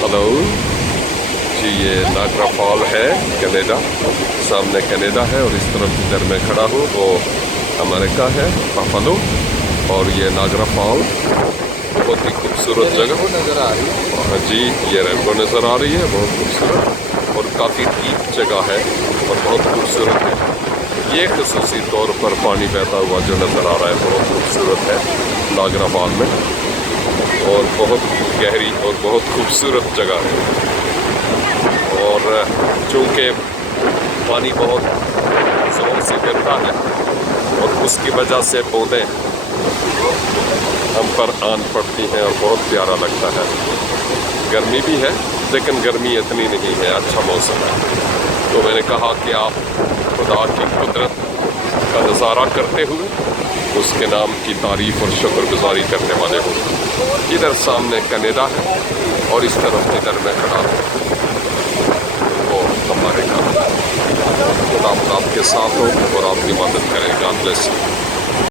Hello जी, ये नागरा fall है Canada. सामने कनाडा है और इस तरफ इधर मैं खड़ा हूँ वो अमेरिका है, बफलो। और ये नागरा फॉल बहुत ही खूबसूरत जगह नज़र आ रही है। हाँ जी, ये रेनबो नज़र आ रही है, बहुत खूबसूरत और काफ़ी डीप जगह है और बहुत खूबसूरत है। ये खसूसी तौर पर पानी बहता हुआ जो नज़र आ रहा है बहुत खूबसूरत है नागरा फॉल में, और बहुत गहरी और बहुत खूबसूरत जगह है। और चूँकि पानी बहुत ज़ोर से गिरता है और उसकी वजह से बूंदें हम पर आन पड़ती हैं और बहुत प्यारा लगता है। गर्मी भी है लेकिन गर्मी इतनी नहीं है, अच्छा मौसम है। तो मैंने कहा कि आप खुदा की कुदरत का नज़ारा करते हुए उसके नाम की तारीफ़ और शुक्रगुजारी करने वाले हो। इधर सामने कनाडा है और इस तरफ इधर मैं खड़ा हूँ वो अमेरिका। खुदा आपके साथ हो और आपकी मदद करें। God bless you.